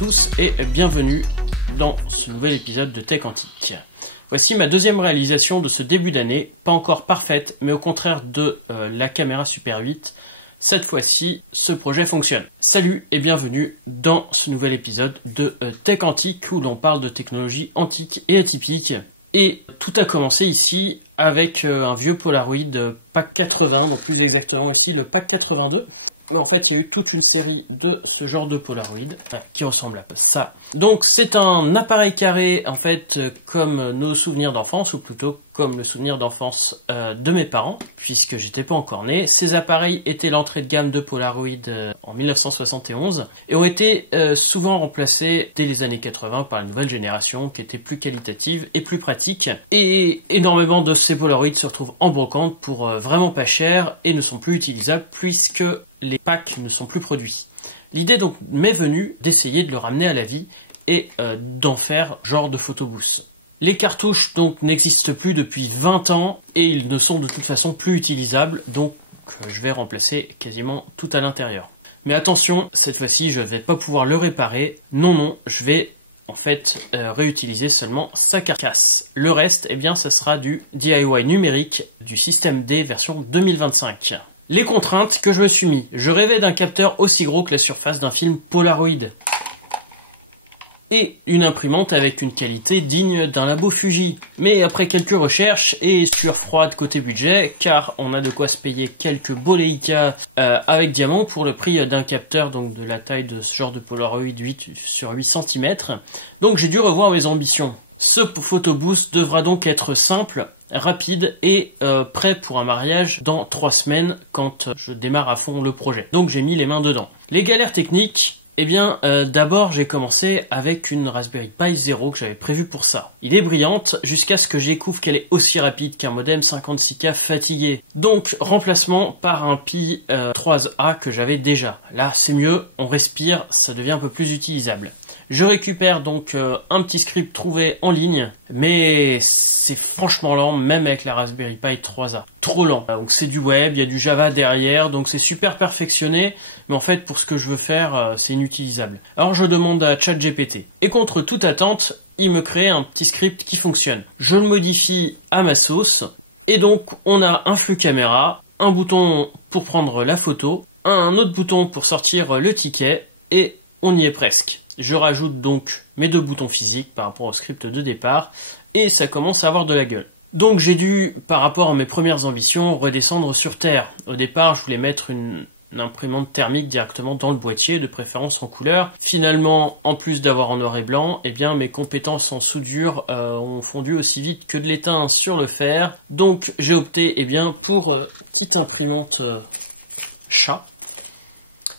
tous et bienvenue dans ce nouvel épisode de Tech Antique. Voici ma deuxième réalisation de ce début d'année, pas encore parfaite, mais au contraire de la caméra Super 8, cette fois-ci, ce projet fonctionne. Salut et bienvenue dans ce nouvel épisode de Tech Antique où l'on parle de technologies antiques et atypiques. Et tout a commencé ici avec un vieux Polaroid Pack 80, donc plus exactement ici le Pack 82. Mais en fait, il y a eu toute une série de ce genre de Polaroid qui ressemble à ça. Donc c'est un appareil carré, en fait, comme nos souvenirs d'enfance, ou plutôt comme le souvenir d'enfance de mes parents, puisque j'étais pas encore né. Ces appareils étaient l'entrée de gamme de Polaroid en 1971 et ont été souvent remplacés dès les années 80 par une nouvelle génération qui était plus qualitative et plus pratique. Et énormément de ces Polaroids se retrouvent en brocante pour vraiment pas cher et ne sont plus utilisables puisque les packs ne sont plus produits. L'idée donc m'est venue d'essayer de le ramener à la vie et d'en faire genre de photobooth. Les cartouches donc n'existent plus depuis 20 ans et ils ne sont de toute façon plus utilisables, donc je vais remplacer quasiment tout à l'intérieur. Mais attention, cette fois-ci je ne vais pas pouvoir le réparer, non, je vais en fait réutiliser seulement sa carcasse. Le reste, eh bien, ça sera du DIY numérique du système D version 2025. Les contraintes que je me suis mis. Je rêvais d'un capteur aussi gros que la surface d'un film Polaroid. Et une imprimante avec une qualité digne d'un labo Fuji. Mais après quelques recherches et sueur froide côté budget, car on a de quoi se payer quelques beaux Leica avec diamant pour le prix d'un capteur donc de la taille de ce genre de Polaroid 8 sur 8 cm. Donc j'ai dû revoir mes ambitions. Ce photobooth devra donc être simple, rapide et prêt pour un mariage dans 3 semaines quand je démarre à fond le projet. Donc j'ai mis les mains dedans. Les galères techniques, eh bien d'abord j'ai commencé avec une Raspberry Pi 0 que j'avais prévue pour ça. Il est brillante jusqu'à ce que je découvre qu'elle est aussi rapide qu'un modem 56K fatigué. Donc remplacement par un Pi 3A que j'avais déjà. Là c'est mieux, on respire, ça devient un peu plus utilisable. Je récupère donc un petit script trouvé en ligne, mais c'est franchement lent, même avec la Raspberry Pi 3A. Trop lent. Donc c'est du web, il y a du Java derrière, donc c'est super perfectionné, mais en fait pour ce que je veux faire, c'est inutilisable. Alors je demande à ChatGPT. Et contre toute attente, il me crée un petit script qui fonctionne. Je le modifie à ma sauce, et donc on a un flux caméra, un bouton pour prendre la photo, un autre bouton pour sortir le ticket, et on y est presque. Je rajoute donc mes 2 boutons physiques par rapport au script de départ et ça commence à avoir de la gueule. Donc j'ai dû, par rapport à mes premières ambitions, redescendre sur Terre. Au départ, je voulais mettre une imprimante thermique directement dans le boîtier, de préférence en couleur. Finalement, en plus d'avoir en noir et blanc, eh bien mes compétences en soudure ont fondu aussi vite que de l'étain sur le fer. Donc j'ai opté eh bien, pour une petite imprimante chat.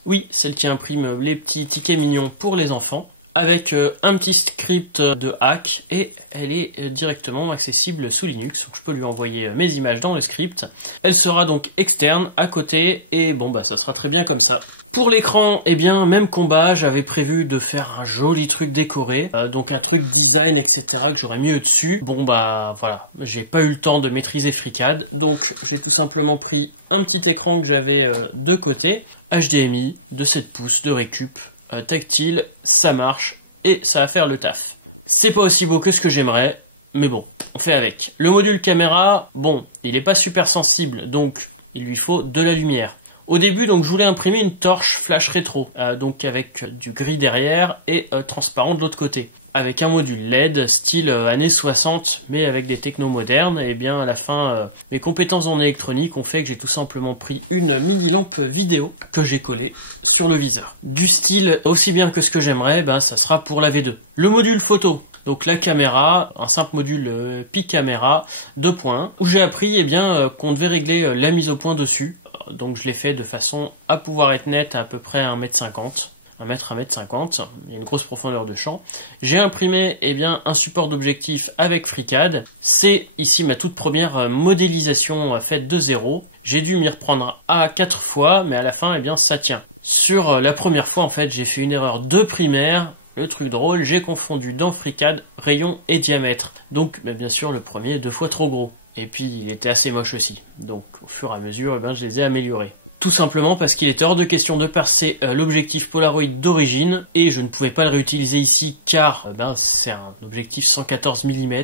Oui, celle qui imprime les petits tickets mignons pour les enfants, avec un petit script de hack, et elle est directement accessible sous Linux, donc je peux lui envoyer mes images dans le script. Elle sera donc externe, à côté, et bon bah ça sera très bien comme ça. Pour l'écran, eh bien, même combat, j'avais prévu de faire un joli truc décoré, donc un truc design, etc., que j'aurais mis au-dessus. Bon bah voilà, j'ai pas eu le temps de maîtriser FreeCAD, donc j'ai tout simplement pris un petit écran que j'avais de côté, HDMI, de 7 pouces, de récup, tactile, ça marche, et ça va faire le taf. C'est pas aussi beau que ce que j'aimerais, mais bon, on fait avec. Le module caméra, bon, il est pas super sensible, donc il lui faut de la lumière. Au début, donc, je voulais imprimer une torche flash rétro, donc avec du gris derrière et transparent de l'autre côté. Avec un module LED, style années 60, mais avec des technos modernes, et bien à la fin, mes compétences en électronique ont fait que j'ai tout simplement pris une mini-lampe vidéo que j'ai collée sur le viseur. Du style aussi bien que ce que j'aimerais, ben, ça sera pour la V2. Le module photo. Donc la caméra, un simple module Pi caméra 2 points, où j'ai appris eh bien qu'on devait régler la mise au point dessus. Donc je l'ai fait de façon à pouvoir être net à peu près 1m50. 1m50, il y a une grosse profondeur de champ. J'ai imprimé eh bien, un support d'objectif avec FreeCAD. C'est ici ma toute première modélisation faite de zéro. J'ai dû m'y reprendre à 4 fois, mais à la fin, eh bien, ça tient. Sur la première fois, en fait, j'ai fait une erreur de primaire. Le truc drôle, j'ai confondu dans FreeCAD rayon et diamètre. Donc, bien sûr, le premier est 2 fois trop gros. Et puis, il était assez moche aussi. Donc, au fur et à mesure, eh bien, je les ai améliorés. Tout simplement parce qu'il était hors de question de passer l'objectif Polaroid d'origine, et je ne pouvais pas le réutiliser ici car c'est un objectif 114 mm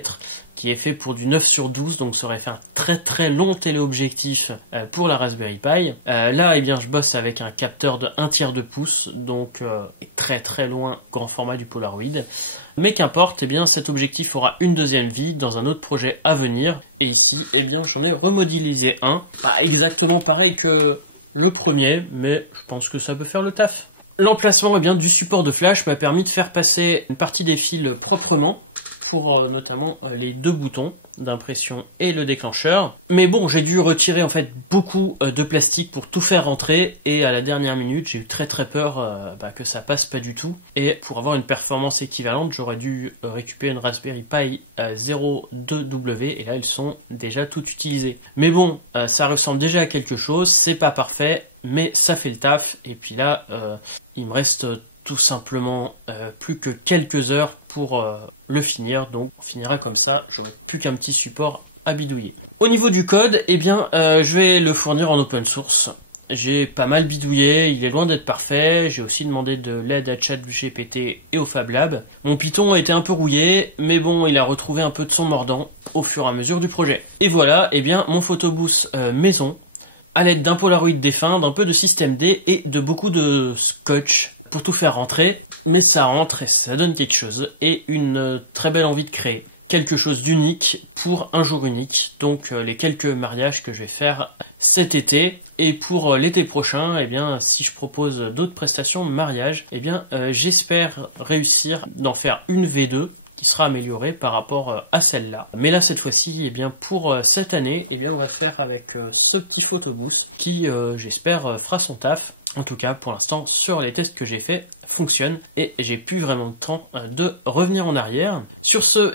qui est fait pour du 9/12, donc ça aurait fait un très long téléobjectif pour la Raspberry Pi. Là, je bosse avec un capteur de 1/3 de pouce, donc très loin grand format du Polaroid. Mais qu'importe, cet objectif aura une deuxième vie dans un autre projet à venir. Et ici, j'en ai remodélisé un. Pas exactement pareil que le premier, mais je pense que ça peut faire le taf. L'emplacement du support de flash m'a permis de faire passer une partie des fils proprement, pour notamment les 2 boutons d'impression et le déclencheur. Mais bon, j'ai dû retirer en fait beaucoup de plastique pour tout faire rentrer, et à la dernière minute, j'ai eu très peur que ça passe pas du tout. Et pour avoir une performance équivalente, j'aurais dû récupérer une Raspberry Pi 02W, et là, elles sont déjà toutes utilisées. Mais bon, ça ressemble déjà à quelque chose, c'est pas parfait, mais ça fait le taf. Et puis là, il me reste tout simplement plus que quelques heures pour le finir, donc on finira comme ça, j'aurai plus qu'un petit support à bidouiller. Au niveau du code, je vais le fournir en open source. J'ai pas mal bidouillé, il est loin d'être parfait, j'ai aussi demandé de l'aide à ChatGPT et au Fab Lab. Mon Python a été un peu rouillé, mais bon, il a retrouvé un peu de son mordant au fur et à mesure du projet. Et voilà, mon photobooth maison, à l'aide d'un Polaroid défunt, d'un peu de système D et de beaucoup de scotch pour tout faire rentrer, mais ça rentre et ça donne quelque chose, et une très belle envie de créer quelque chose d'unique pour un jour unique, donc les quelques mariages que je vais faire cet été. Et pour l'été prochain, si je propose d'autres prestations de mariage, j'espère réussir d'en faire une V2 qui sera améliorée par rapport à celle-là. Mais là, cette fois-ci, pour cette année, on va faire avec ce petit photobooth qui, j'espère, fera son taf. En tout cas, pour l'instant, sur les tests que j'ai faits, fonctionne, et j'ai plus vraiment le temps de revenir en arrière. Sur ce,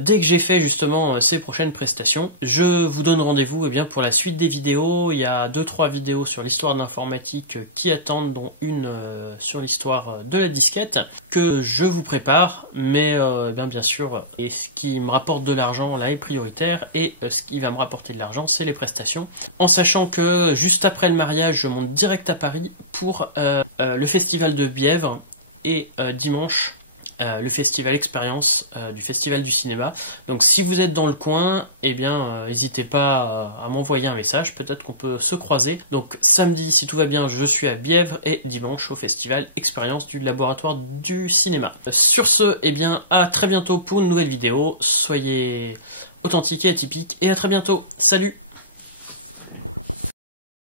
dès que j'ai fait justement ces prochaines prestations, je vous donne rendez-vous pour la suite des vidéos. Il y a 2-3 vidéos sur l'histoire de l'informatique qui attendent, dont une sur l'histoire de la disquette que je vous prépare, mais bien sûr, et ce qui me rapporte de l'argent là est prioritaire, et ce qui va me rapporter de l'argent, c'est les prestations, en sachant que juste après le mariage, je monte direct à Paris pour le festival de Bièvre, et dimanche le festival Expérience du Festival du Cinéma. Donc si vous êtes dans le coin, n'hésitez pas à m'envoyer un message, peut-être qu'on peut se croiser. Donc samedi, si tout va bien, je suis à Bièvre, et dimanche au festival Expérience du Laboratoire du Cinéma. Sur ce, à très bientôt pour une nouvelle vidéo. Soyez authentiques et atypiques, et à très bientôt. Salut!